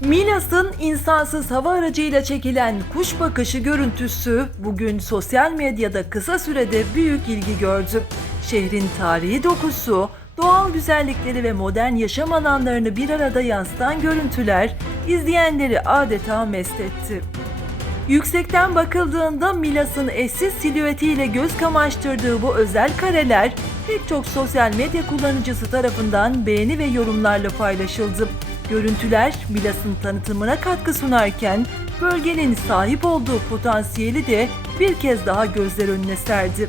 Milas'ın insansız hava aracıyla çekilen kuş bakışı görüntüsü bugün sosyal medyada kısa sürede büyük ilgi gördü. Şehrin tarihi dokusu, doğal güzellikleri ve modern yaşam alanlarını bir arada yansıtan görüntüler izleyenleri adeta mest etti. Yüksekten bakıldığında Milas'ın eşsiz silüetiyle göz kamaştırdığı bu özel kareler pek çok sosyal medya kullanıcısı tarafından beğeni ve yorumlarla paylaşıldı. Görüntüler Milas'ın tanıtımına katkı sunarken bölgenin sahip olduğu potansiyeli de bir kez daha gözler önüne serdi.